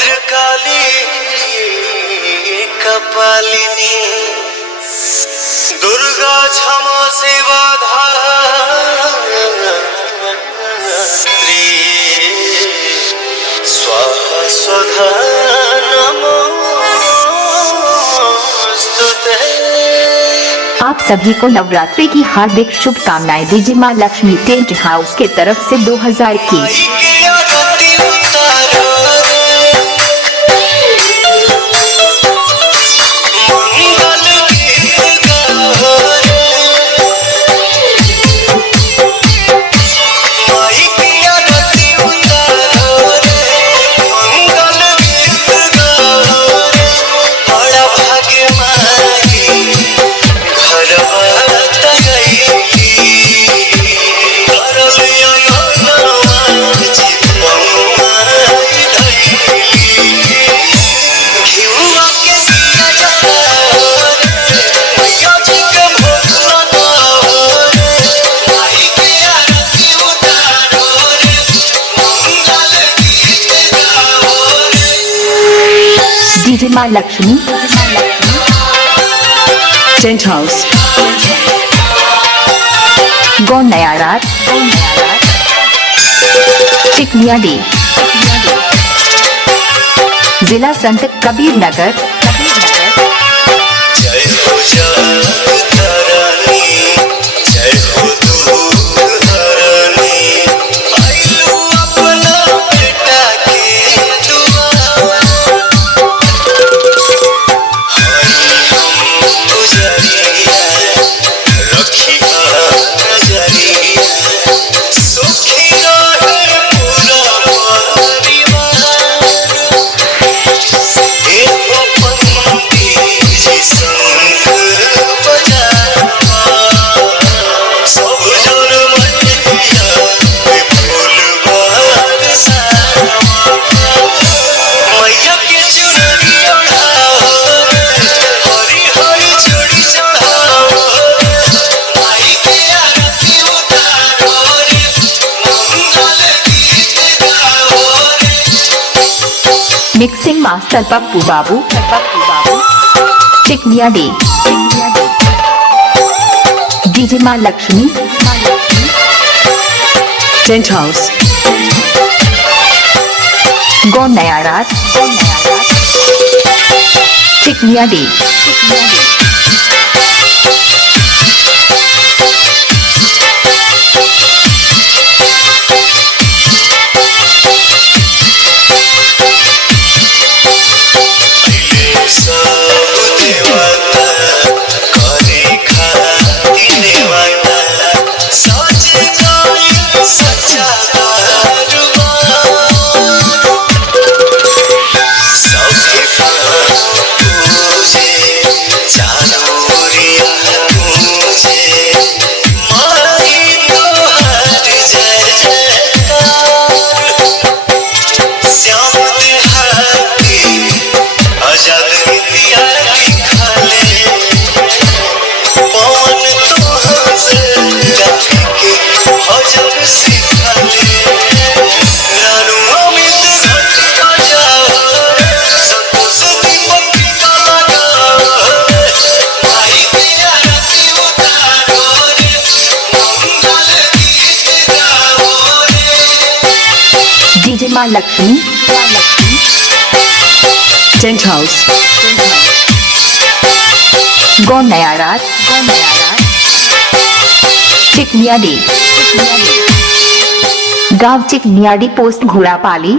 भद्रकाली कपालिनी दुर्गा क्षमा सेवा धात्री स्वाहा स्वधा नमोस्तुते। आप सभी को नवरात्रि की हार्दिक शुभकामनाएं। डीजे मां लक्ष्मी टेंट हाउस के तरफ से 2021 डीजे मां लक्ष्मी टेंट हाउस गौ नया रात चिकनिया डी जिला संत कबीर नगर। जय हो जगतारानी, जय हो दूधधारानी, आइलू अपना बेटा के दुआर। हरि हम पुजरिया, रखिया नजरिया, सुखी रहे पूरा परिवार। मिक्सिंग मास्टर पप्पू बाबू चिकनिया डी डीजे मां लक्ष्मी टेंट हाउस गौ नया रात चिकनिया डी। डीजे मां लक्ष्मी टेंट हाउस गौ नया रात चिकनिया डी गांव चिकनिया डी पोस्ट घोड़ापाली।